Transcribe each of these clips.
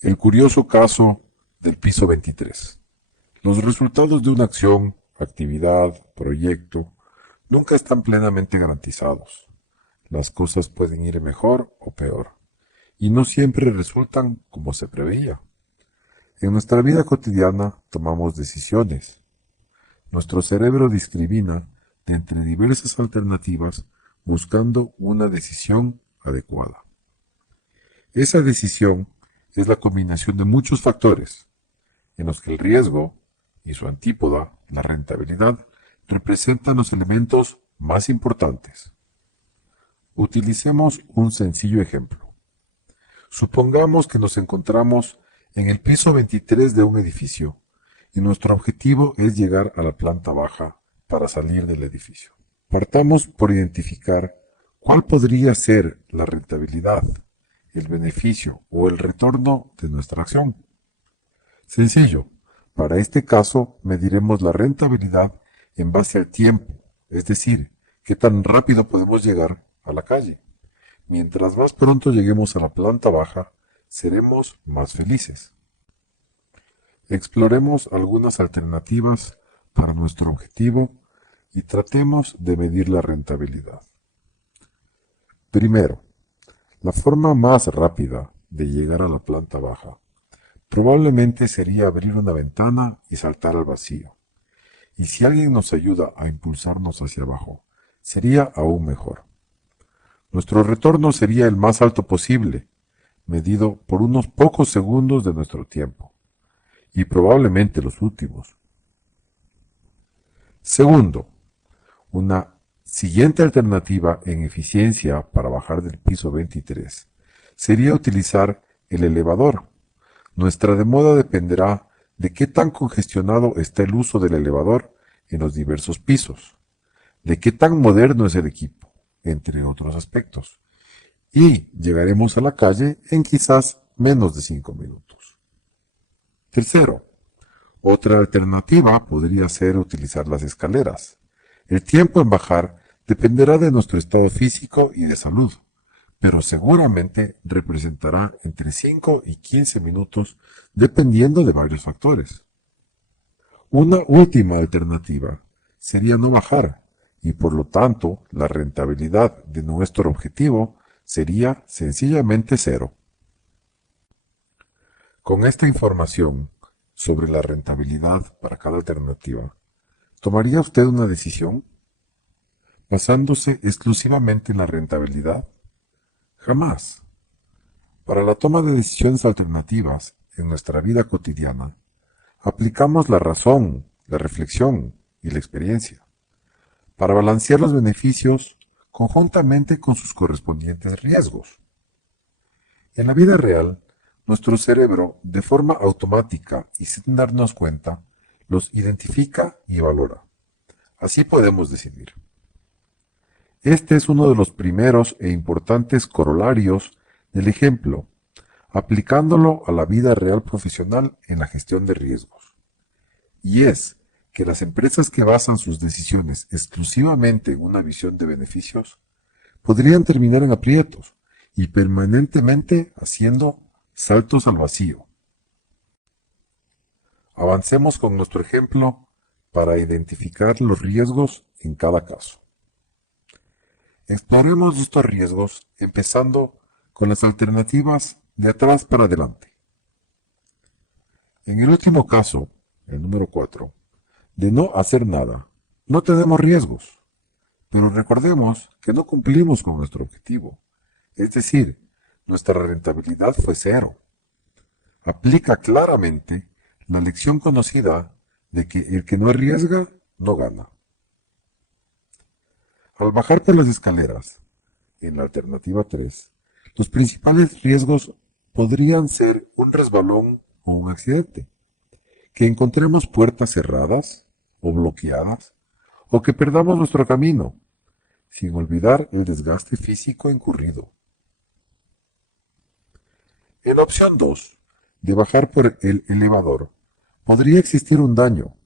El curioso caso del piso 23. Los resultados de una acción, actividad, proyecto, nunca están plenamente garantizados. Las cosas pueden ir mejor o peor, y no siempre resultan como se preveía. En nuestra vida cotidiana tomamos decisiones. Nuestro cerebro discrimina de entre diversas alternativas buscando una decisión adecuada. Esa decisión es la combinación de muchos factores, en los que el riesgo y su antípoda, la rentabilidad, representan los elementos más importantes. Utilicemos un sencillo ejemplo. Supongamos que nos encontramos en el piso 23 de un edificio y nuestro objetivo es llegar a la planta baja para salir del edificio. Partamos por identificar cuál podría ser la rentabilidad, el beneficio o el retorno de nuestra acción. Sencillo, para este caso mediremos la rentabilidad en base al tiempo, es decir, qué tan rápido podemos llegar a la calle. Mientras más pronto lleguemos a la planta baja, seremos más felices. Exploremos algunas alternativas para nuestro objetivo y tratemos de medir la rentabilidad. Primero, la forma más rápida de llegar a la planta baja probablemente sería abrir una ventana y saltar al vacío. Y si alguien nos ayuda a impulsarnos hacia abajo, sería aún mejor. Nuestro retorno sería el más alto posible, medido por unos pocos segundos de nuestro tiempo, y probablemente los últimos. Segundo, una siguiente alternativa en eficiencia para bajar del piso 23 sería utilizar el elevador. Nuestra demora dependerá de qué tan congestionado está el uso del elevador en los diversos pisos, de qué tan moderno es el equipo, entre otros aspectos. Y llegaremos a la calle en quizás menos de 5 minutos. Tercero, otra alternativa podría ser utilizar las escaleras. El tiempo en bajar dependerá de nuestro estado físico y de salud, pero seguramente representará entre 5 y 15 minutos dependiendo de varios factores. Una última alternativa sería no bajar y por lo tanto la rentabilidad de nuestro objetivo sería sencillamente cero. Con esta información sobre la rentabilidad para cada alternativa, ¿tomaría usted una decisión basándose exclusivamente en la rentabilidad? Jamás. Para la toma de decisiones alternativas en nuestra vida cotidiana, aplicamos la razón, la reflexión y la experiencia para balancear los beneficios conjuntamente con sus correspondientes riesgos. En la vida real, nuestro cerebro, de forma automática y sin darnos cuenta, los identifica y valora. Así podemos decidir. Este es uno de los primeros e importantes corolarios del ejemplo, aplicándolo a la vida real profesional en la gestión de riesgos. Y es que las empresas que basan sus decisiones exclusivamente en una visión de beneficios podrían terminar en aprietos y permanentemente haciendo saltos al vacío. Avancemos con nuestro ejemplo para identificar los riesgos en cada caso. Exploremos estos riesgos empezando con las alternativas de atrás para adelante. En el último caso, el número 4, de no hacer nada, no tenemos riesgos, pero recordemos que no cumplimos con nuestro objetivo, es decir, nuestra rentabilidad fue cero. Aplica claramente la lección conocida de que el que no arriesga, no gana. Al bajar por las escaleras, en la alternativa 3, los principales riesgos podrían ser un resbalón o un accidente, que encontremos puertas cerradas o bloqueadas, o que perdamos nuestro camino, sin olvidar el desgaste físico incurrido. En la opción 2, de bajar por el elevador, podría existir un daño.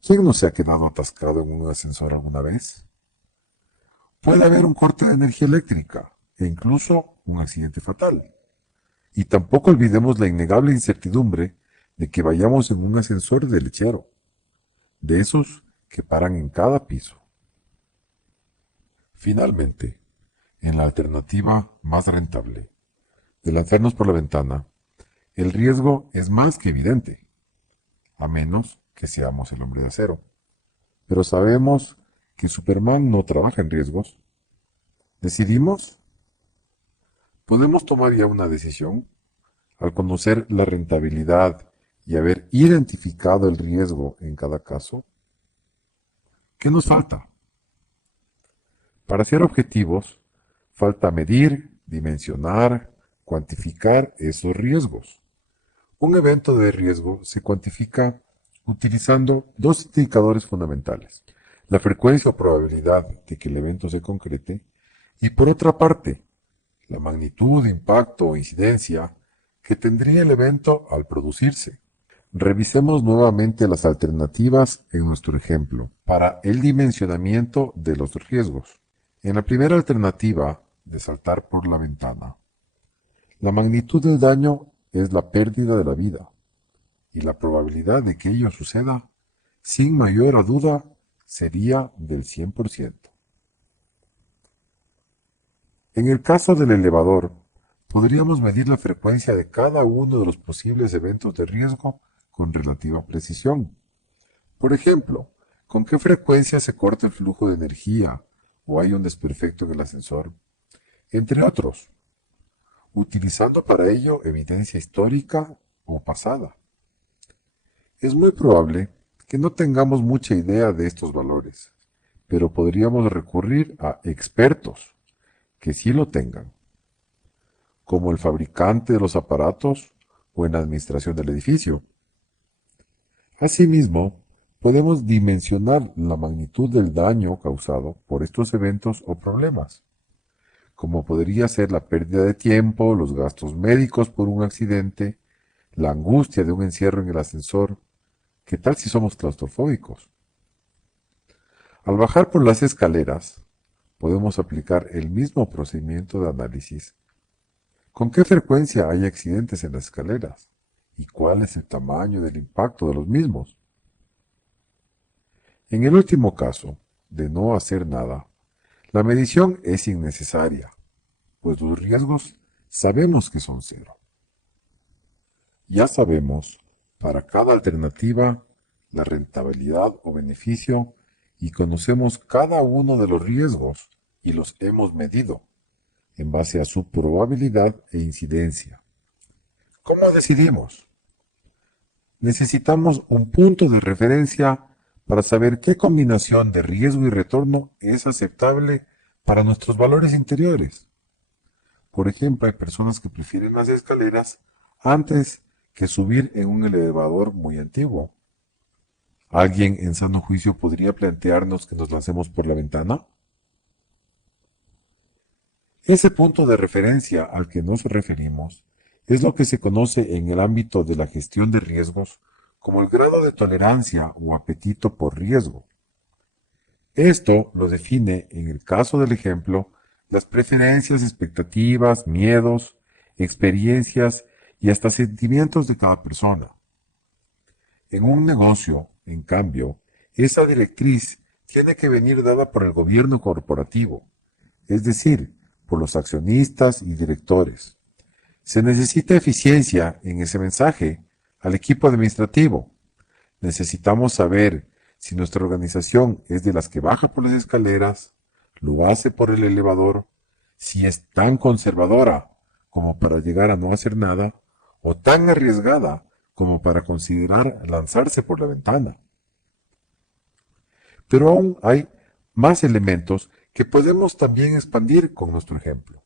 ¿Quién no se ha quedado atascado en un ascensor alguna vez? Puede haber un corte de energía eléctrica e incluso un accidente fatal. Y tampoco olvidemos la innegable incertidumbre de que vayamos en un ascensor de lechero, de esos que paran en cada piso. Finalmente, en la alternativa más rentable, de lanzarnos por la ventana, el riesgo es más que evidente, a menos que seamos el hombre de acero. Pero sabemos que Superman no trabaja en riesgos. ¿Decidimos? ¿Podemos tomar ya una decisión? Al conocer la rentabilidad y haber identificado el riesgo en cada caso. ¿Qué nos falta? Para ser objetivos, falta medir, dimensionar, cuantificar esos riesgos. Un evento de riesgo se cuantifica utilizando dos indicadores fundamentales: la frecuencia o probabilidad de que el evento se concrete y, por otra parte, la magnitud, impacto o incidencia que tendría el evento al producirse. Revisemos nuevamente las alternativas en nuestro ejemplo para el dimensionamiento de los riesgos. En la primera alternativa, de saltar por la ventana, la magnitud del daño es la pérdida de la vida y la probabilidad de que ello suceda, sin mayor duda, sería del 100%. En el caso del elevador, podríamos medir la frecuencia de cada uno de los posibles eventos de riesgo con relativa precisión. Por ejemplo, con qué frecuencia se corta el flujo de energía o hay un desperfecto en el ascensor, entre otros, utilizando para ello evidencia histórica o pasada. Es muy probable que no tengamos mucha idea de estos valores, pero podríamos recurrir a expertos que sí lo tengan, como el fabricante de los aparatos o en la administración del edificio. Asimismo, podemos dimensionar la magnitud del daño causado por estos eventos o problemas, como podría ser la pérdida de tiempo, los gastos médicos por un accidente, la angustia de un encierro en el ascensor. ¿Qué tal si somos claustrofóbicos? Al bajar por las escaleras, podemos aplicar el mismo procedimiento de análisis. ¿Con qué frecuencia hay accidentes en las escaleras? ¿Y cuál es el tamaño del impacto de los mismos? En el último caso, de no hacer nada, la medición es innecesaria, pues los riesgos sabemos que son cero. Ya sabemos, para cada alternativa, la rentabilidad o beneficio y conocemos cada uno de los riesgos y los hemos medido en base a su probabilidad e incidencia. ¿Cómo decidimos? Necesitamos un punto de referencia para saber qué combinación de riesgo y retorno es aceptable para nuestros valores interiores. Por ejemplo, hay personas que prefieren las escaleras antes que subir en un elevador muy antiguo. ¿Alguien en sano juicio podría plantearnos que nos lancemos por la ventana? Ese punto de referencia al que nos referimos es lo que se conoce en el ámbito de la gestión de riesgos como el grado de tolerancia o apetito por riesgo. Esto lo define, en el caso del ejemplo, las preferencias, expectativas, miedos, experiencias y hasta sentimientos de cada persona. En un negocio, en cambio, esa directriz tiene que venir dada por el gobierno corporativo, es decir, por los accionistas y directores. Se necesita eficiencia en ese mensaje al equipo administrativo. Necesitamos saber si nuestra organización es de las que baja por las escaleras, lo hace por el elevador, si es tan conservadora como para llegar a no hacer nada, o tan arriesgada como para considerar lanzarse por la ventana. Pero aún hay más elementos que podemos también expandir con nuestro ejemplo.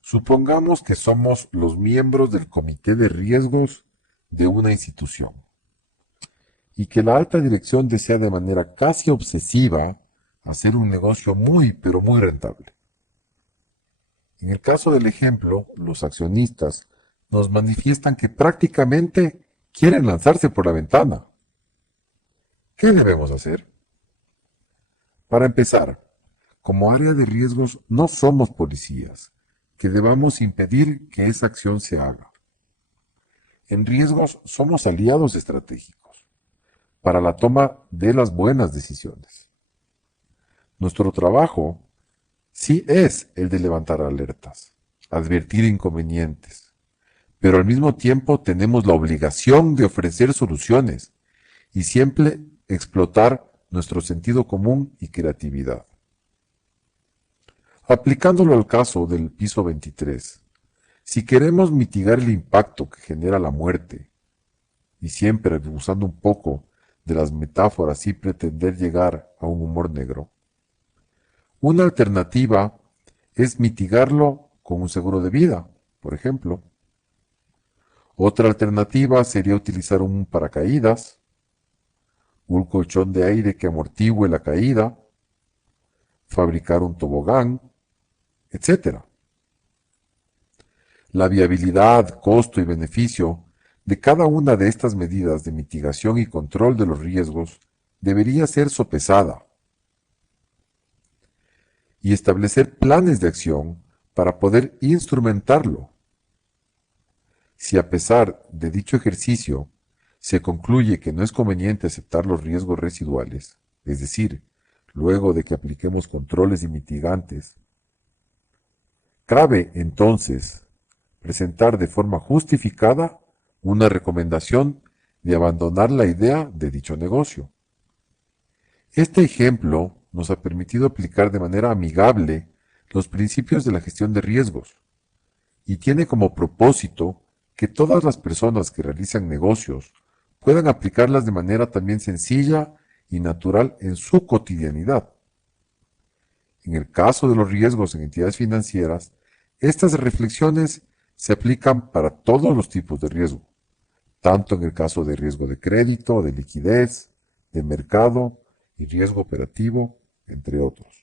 Supongamos que somos los miembros del comité de riesgos de una institución y que la alta dirección desea de manera casi obsesiva hacer un negocio muy, pero muy rentable. En el caso del ejemplo, los accionistas nos manifiestan que prácticamente quieren lanzarse por la ventana. ¿Qué debemos hacer? Para empezar, como área de riesgos no somos policías, que debamos impedir que esa acción se haga. En riesgos somos aliados estratégicos para la toma de las buenas decisiones. Nuestro trabajo sí es el de levantar alertas, advertir inconvenientes, pero al mismo tiempo tenemos la obligación de ofrecer soluciones y siempre explotar nuestro sentido común y creatividad. Aplicándolo al caso del piso 23, si queremos mitigar el impacto que genera la muerte, y siempre usando un poco de las metáforas y pretender llegar a un humor negro, una alternativa es mitigarlo con un seguro de vida, por ejemplo. Otra alternativa sería utilizar un paracaídas, un colchón de aire que amortigüe la caída, fabricar un tobogán, etc. La viabilidad, costo y beneficio de cada una de estas medidas de mitigación y control de los riesgos debería ser sopesada y establecer planes de acción para poder instrumentarlo. Si a pesar de dicho ejercicio se concluye que no es conveniente aceptar los riesgos residuales, es decir, luego de que apliquemos controles y mitigantes, cabe entonces presentar de forma justificada una recomendación de abandonar la idea de dicho negocio. Este ejemplo nos ha permitido aplicar de manera amigable los principios de la gestión de riesgos y tiene como propósito que todas las personas que realizan negocios puedan aplicarlas de manera también sencilla y natural en su cotidianidad. En el caso de los riesgos en entidades financieras, estas reflexiones se aplican para todos los tipos de riesgo, tanto en el caso de riesgo de crédito, de liquidez, de mercado y riesgo operativo, entre otros.